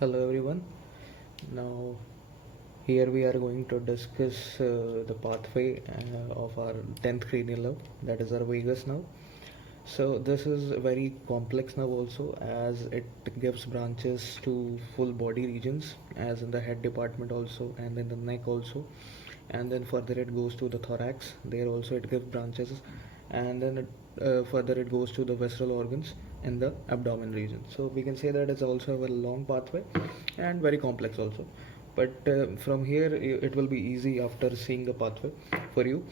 Hello everyone. Now here we are going to discuss the pathway of our 10th cranial nerve, that is our vagus nerve. So this is a very complex nerve also, as it gives branches to full body regions, as in the head department also, and in the neck also, and then further it goes to the thorax. There also it gives branches, and then further it goes to the visceral organs in the abdomen region. So we can say that it's also a very long pathway and very complex also. But from here it will be easy after seeing the pathway for you.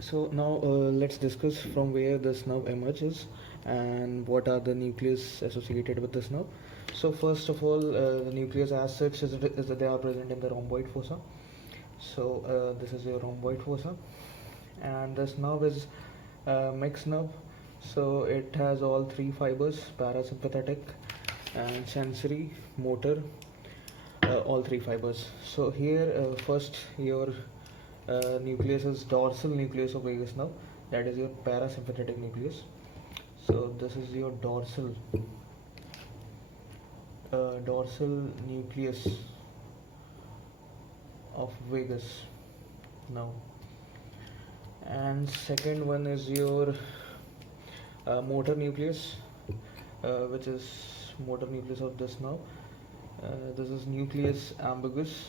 So now let's discuss from where this nerve emerges and what are the nucleus associated with this nerve. So first of all, the nucleus as such is that they are present in the rhomboid fossa. So this is your rhomboid fossa, and this nerve is mixed nerve. So it has all three fibers: parasympathetic and sensory, motor, all three fibers. So here first your nucleus is dorsal nucleus of vagus nerve, that is your parasympathetic nucleus. So this is your dorsal nucleus of vagus now, and second one is your motor nucleus, which is motor nucleus of this nerve. This is nucleus ambiguous,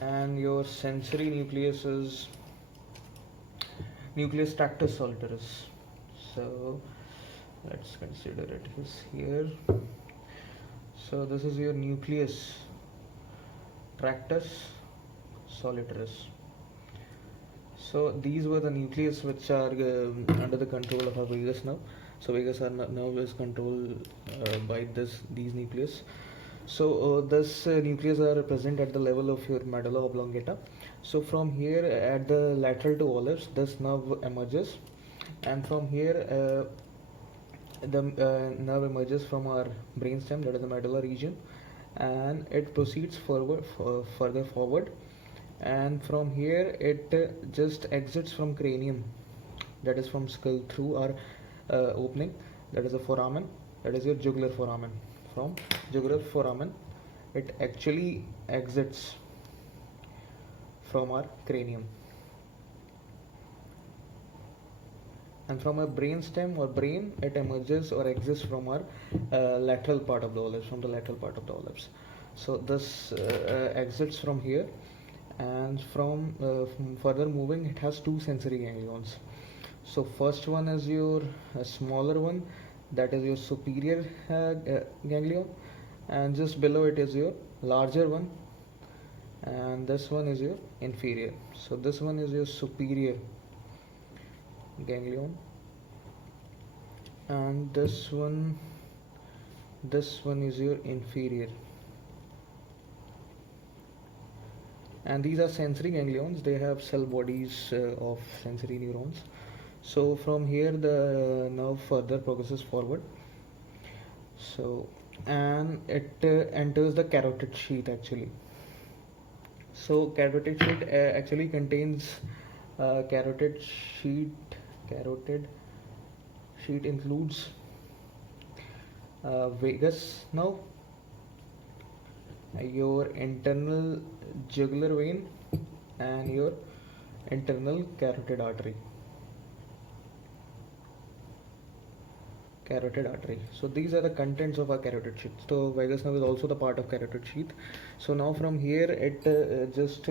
and your sensory nucleus is nucleus tractus solitarius. So let's consider it is here. So this is your nucleus tractus solitarius. So these were the nucleus which are under the control of our vagus nerve. So vagus nerve is controlled by these nucleus. So this nucleus are present at the level of your medulla oblongata. So from here at the lateral to olives, this nerve emerges, and from here the nerve emerges from our brainstem, that is the medulla region, and it proceeds further forward, and from here it just exits from cranium, that is from skull, through our opening, that is a foramen, that is your jugular foramen. From jugular foramen it actually exits from our cranium, and from a brainstem or brain it emerges or exits from our lateral part of the olives, from the lateral part of the olives. So this exits from here, and from further moving it has two sensory ganglions. So first one is your smaller one, that is your superior ganglion, and just below it is your larger one, and this one is your inferior. So this one is your superior ganglion, and this one is your inferior. And these are sensory ganglions, they have cell bodies of sensory neurons. So from here the nerve further progresses forward, so, and it enters the carotid sheath actually. So carotid sheath actually contains carotid sheath includes vagus nerve, your internal jugular vein, and your internal carotid artery. So these are the contents of our carotid sheath. So vagus nerve is also the part of carotid sheath. So now from here it just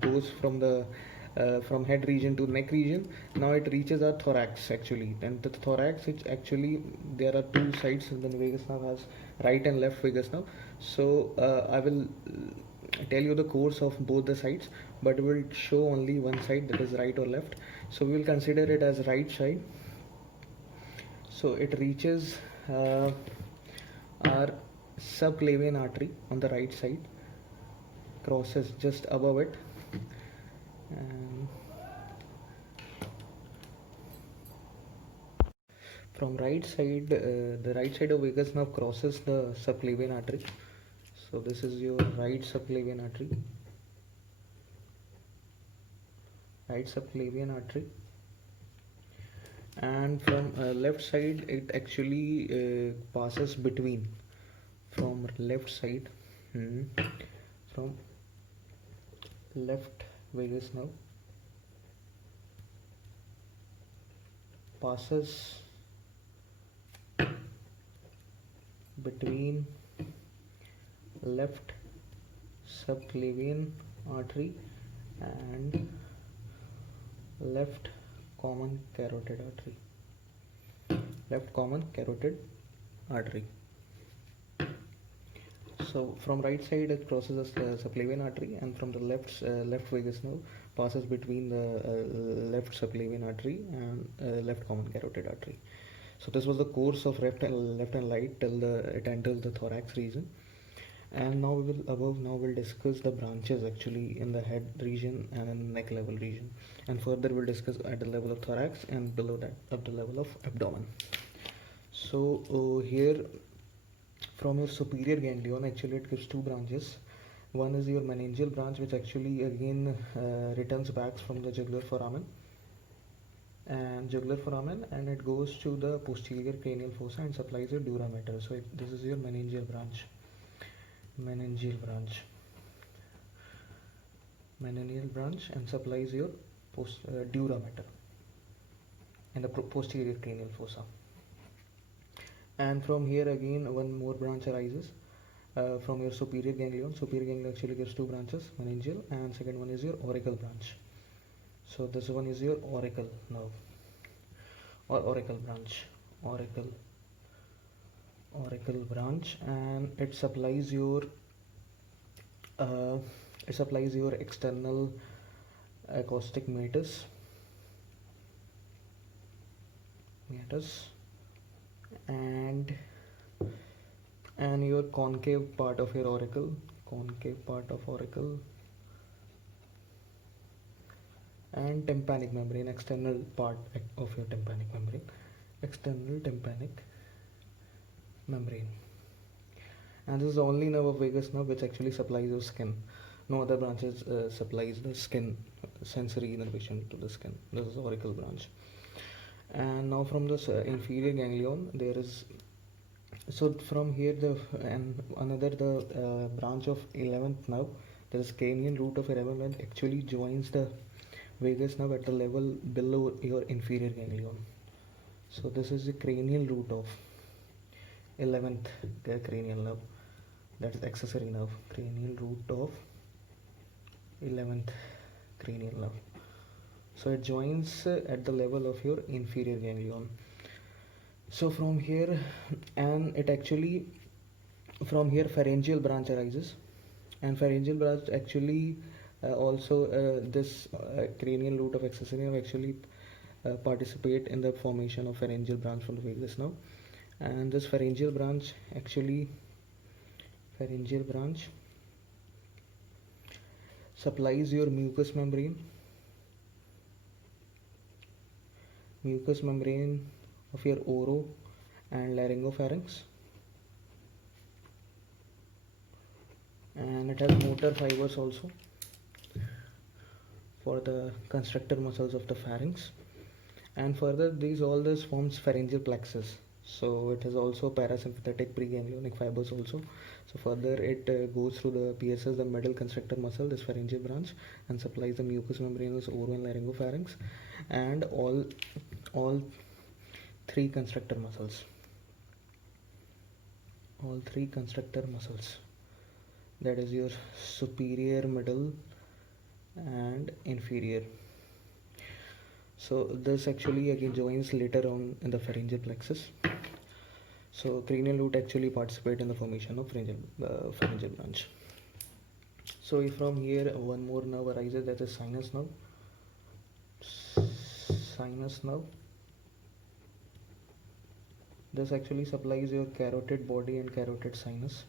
goes from head region to neck region. Now it reaches our thorax actually, and the thorax, it's actually, there are two sides. The vagus nerve has right and left vagus nerve. So I will tell you the course of both the sides, but will show only one side, that is right or left. So we will consider it as right side. So it reaches our subclavian artery on the right side, crosses just above it, and from right side, the right side of vagus nerve crosses the subclavian artery. So this is your right subclavian artery, and from left side it actually passes between, from left side, from left vagus nerve passes between left subclavian artery and left common carotid artery. Left common carotid artery. So from right side it crosses the subclavian artery, and from the left vagus nerve passes between the left subclavian artery and left common carotid artery. So this was the course of left and right till it enters the thorax region. And now we'll discuss the branches actually in the head region and in neck level region, and further we'll discuss at the level of thorax and below that at the level of abdomen. So here from your superior ganglion actually it gives two branches. One is your meningeal branch, which actually again returns back from the jugular foramen and it goes to the posterior cranial fossa and supplies your dura mater. So this is your meningeal branch. Meningeal branch and supplies your dura mater and the posterior cranial fossa. And from here again one more branch arises from your superior ganglion. Superior ganglion actually gives two branches, meningeal, and second one is your auricle branch. So this one is your auricle nerve or auricle branch, and it supplies your external acoustic meatus and your concave part of your auricle, and tympanic membrane, external part of your tympanic membrane, and this is the only nerve of vagus nerve which actually supplies your skin. No other branches supplies the skin, sensory innervation to the skin. This is the auricle branch. And now from this inferior ganglion there is, so from here the branch of 11th nerve, there is cranial root of 11th actually joins the vagus nerve at the level below your inferior ganglion. So this is the cranial root of 11th cranial nerve, that is accessory nerve, cranial root of 11th cranial nerve. So it joins at the level of your inferior ganglion. So from here, and it actually, from here pharyngeal branch arises, and pharyngeal branch actually also this cranial root of accessory nerve actually participate in the formation of pharyngeal branch from the vagus nerve. And this pharyngeal branch supplies your mucous membrane of your oro and laryngopharynx, and it has motor fibers also for the constrictor muscles of the pharynx. And further all this forms pharyngeal plexus, so it has also parasympathetic preganglionic fibers also. So further it goes through the PSS, the middle constrictor muscle, this pharyngeal branch, and supplies the mucous membranous oro and laryngopharynx and all three constrictor muscles, that is your superior, middle and inferior. So this actually again joins later on in the pharyngeal plexus. So cranial root actually participate in the formation of pharyngeal branch. So from here one more nerve arises, that is sinus nerve. This actually supplies your carotid body and carotid sinus.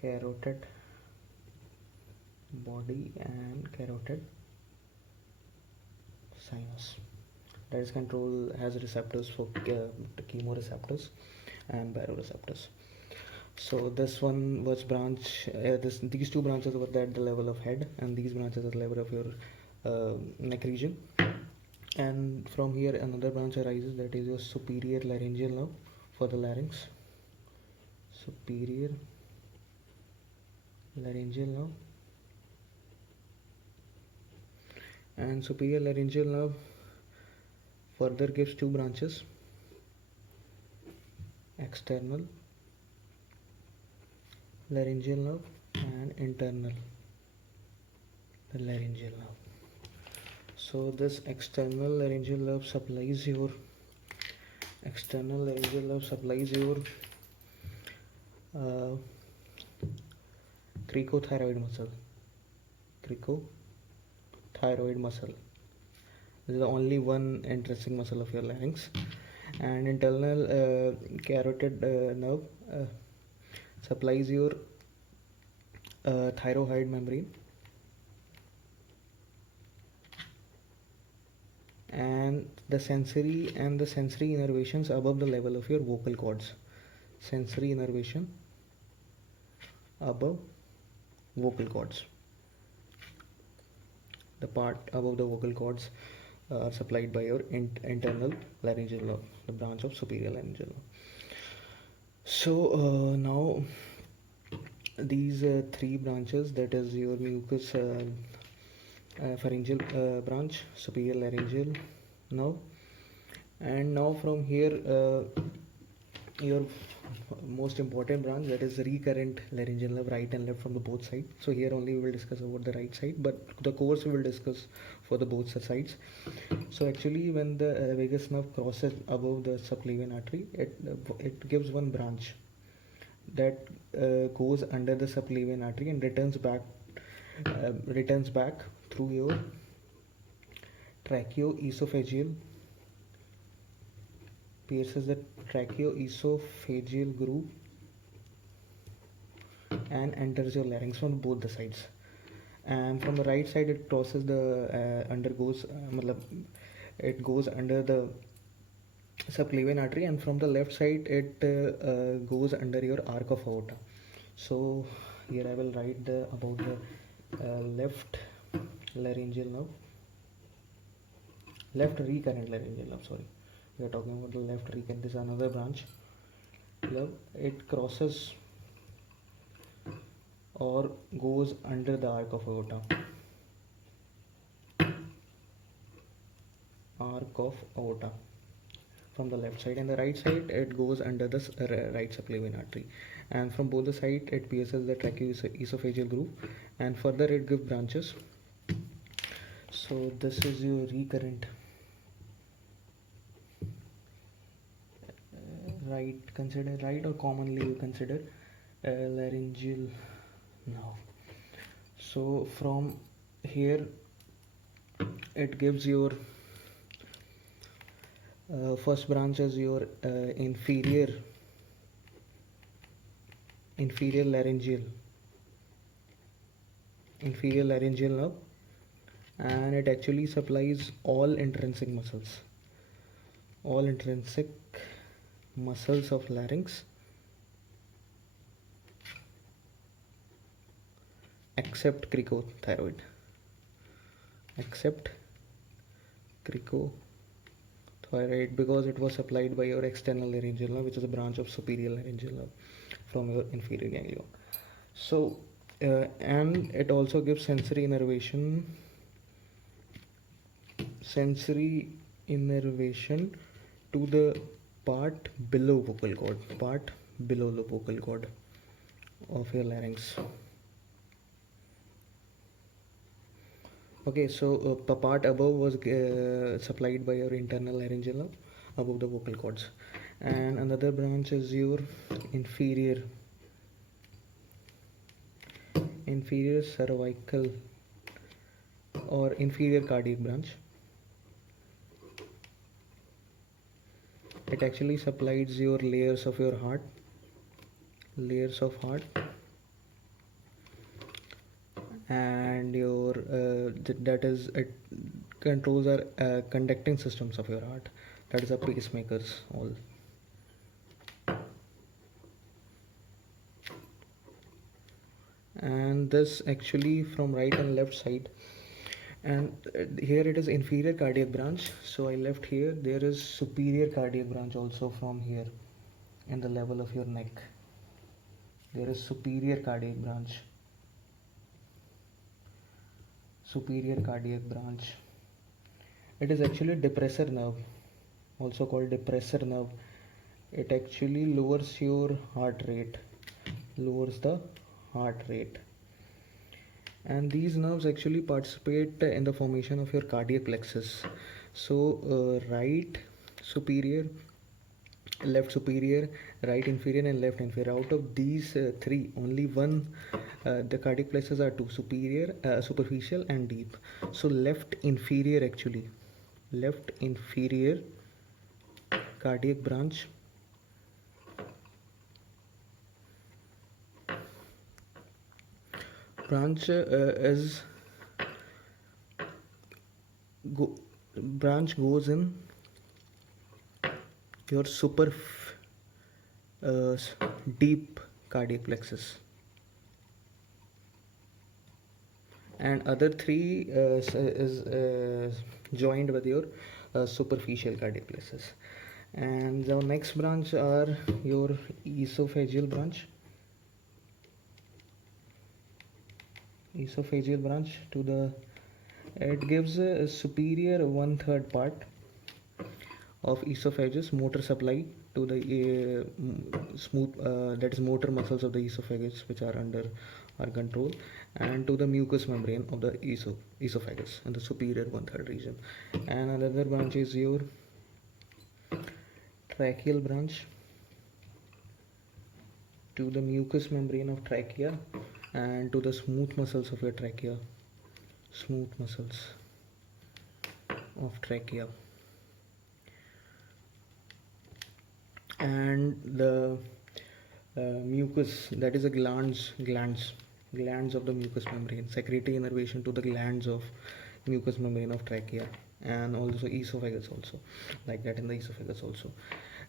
Carotid body and carotid sinus. That is has receptors for chemoreceptors and baroreceptors. So this one was these two branches were at the level of head, and these branches at the level of your neck region. And from here another branch arises, that is your superior laryngeal nerve for the larynx. Superior laryngeal nerve. And superior laryngeal nerve further gives two branches: external laryngeal nerve and internal laryngeal nerve. So this external laryngeal nerve supplies your uh, cricothyroid muscle. Cricothyroid muscle. This is the only one interesting muscle of your larynx. And internal carotid nerve supplies your thyroid membrane, and the sensory innervations above the level of your vocal cords. Sensory innervation above vocal cords. The part above the vocal cords are supplied by your internal laryngeal nerve, the branch of superior laryngeal nerve. So now these three branches, that is your mucous pharyngeal branch, superior laryngeal nerve, and now from here your most important branch, that is recurrent laryngeal nerve, right and left from the both sides. So here only we will discuss about the right side, but the course we will discuss for the both sides. So actually when the vagus nerve crosses above the subclavian artery, it gives one branch that goes under the subclavian artery and returns back through your tracheoesophageal, pierces the tracheoesophageal groove and enters your larynx from both the sides. And from the right side it crosses the it goes under the subclavian artery, and from the left side it goes under your arc of aorta. So here I will write about the left laryngeal nerve, left recurrent laryngeal nerve, sorry, we are talking about the left recurrent. This is another branch. It crosses or goes under the arc of aorta. From the left side, and the right side it goes under the right subclavian artery, and from both the side it pierces the tracheoesophageal groove, and further it gives branches. So this is your recurrent right or commonly you consider laryngeal nerve. So from here it gives your first branch is your inferior laryngeal nerve, and it actually supplies all intrinsic muscles of larynx except cricothyroid, because it was supplied by your external laryngeal nerve, which is a branch of superior laryngeal nerve from your inferior ganglion. So and it also gives sensory innervation to the part below the vocal cord of your larynx. Okay, so part above was supplied by your internal laryngeal nerve above the vocal cords, and another branch is your inferior cervical or inferior cardiac branch. It actually supplies your layers of heart, and your that is it controls our conducting systems of your heart, that is the pacemakers all. And this actually from right and left side And here it is inferior cardiac branch. So I left here. There is superior cardiac branch also from here in the level of your neck. There is superior cardiac branch. Superior cardiac branch. It is actually depressor nerve, also called depressor nerve. It actually lowers your heart rate, lowers the heart rate. And these nerves actually participate in the formation of your cardiac plexus. So right superior, left superior, right inferior, and left inferior. Out of these three, only one, the cardiac plexus are two: superior, superficial, and deep. So left inferior, actually, left inferior cardiac branch is go, branch goes in your uh, deep cardiac plexus, and other three is joined with your superficial cardiac plexus. And the next branch are your esophageal branch. Esophageal branch to the, it gives a superior 1/3 part of esophagus motor supply to the smooth, that is motor muscles of the esophagus, which are under our control, and to the mucous membrane of the esophagus in the superior 1/3 region. And another branch is your tracheal branch to the mucous membrane of trachea and to the smooth muscles of your trachea, smooth muscles of trachea. And the mucus, that is the glands of the mucous membrane, secretory innervation to the glands of mucous membrane of trachea, and also esophagus also, like that in the esophagus also,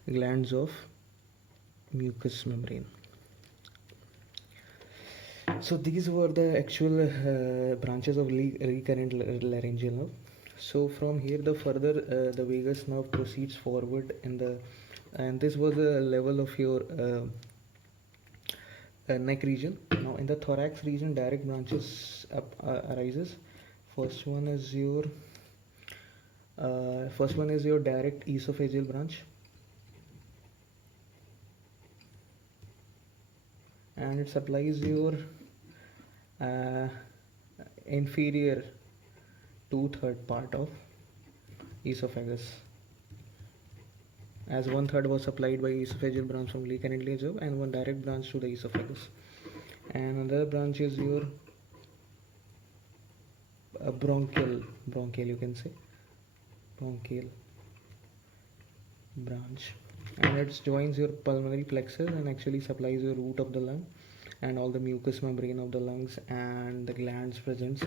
glands of mucous membrane. So these were the actual branches of recurrent laryngeal nerve. So from here the further the vagus nerve proceeds forward in the, and this was the level of your neck region. Now in the thorax region, direct branches arises. First one is your direct esophageal branch, and it supplies your uh, inferior 2/3 part of esophagus, as 1/3 was supplied by esophageal branch from leak and nerve, and one direct branch to the esophagus. And another branch is your bronchial, you can say, bronchial branch, and it joins your pulmonary plexus and actually supplies your root of the lung and all the mucous membrane of the lungs and the glands present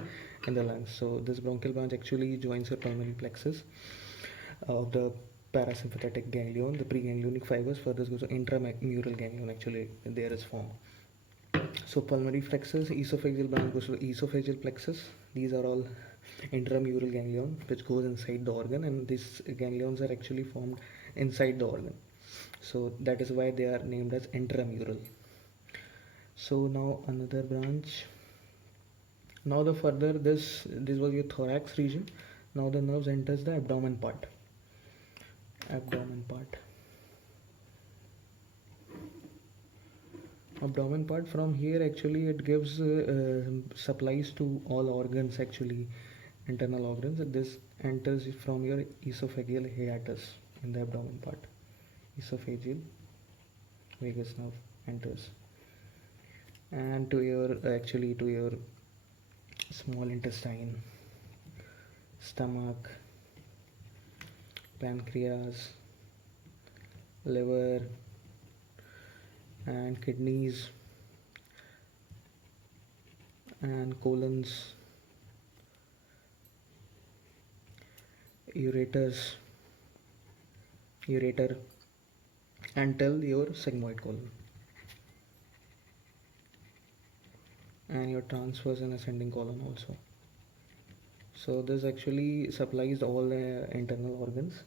in the lungs. So this bronchial branch actually joins your pulmonary plexus of the parasympathetic ganglion, the preganglionic fibers. Further goes to intramural ganglion, actually there is formed. So pulmonary plexus, esophageal branch goes to the esophageal plexus. These are all intramural ganglion which goes inside the organ, and these ganglions are actually formed inside the organ. So that is why they are named as intramural. So now another branch. Now the further this was your thorax region. Now the nerves enters the abdomen part. Abdomen part. From here actually it gives supplies to all organs, actually internal organs. This enters from your esophageal hiatus in the abdomen part. Esophageal vagus nerve enters, and to your small intestine, stomach, pancreas, liver, and kidneys, and colons, ureter, until your sigmoid colon, and your transverse and ascending colon also. So this actually supplies all the internal organs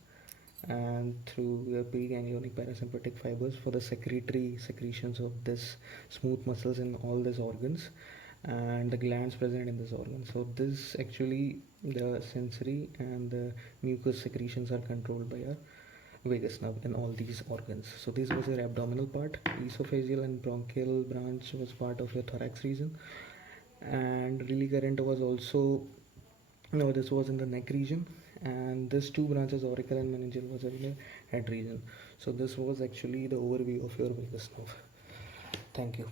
and through the preganglionic parasympathetic fibers for the secretory secretions of this smooth muscles in all these organs and the glands present in this organ. So this actually the sensory and the mucus secretions are controlled by our vagus nerve in all these organs. So this was your abdominal part. Esophageal and bronchial branch was part of your thorax region, and really current was also, no, this was in the neck region, and this two branches, auricle and meningeal, was in the head region. So this was actually the overview of your vagus nerve. Thank you.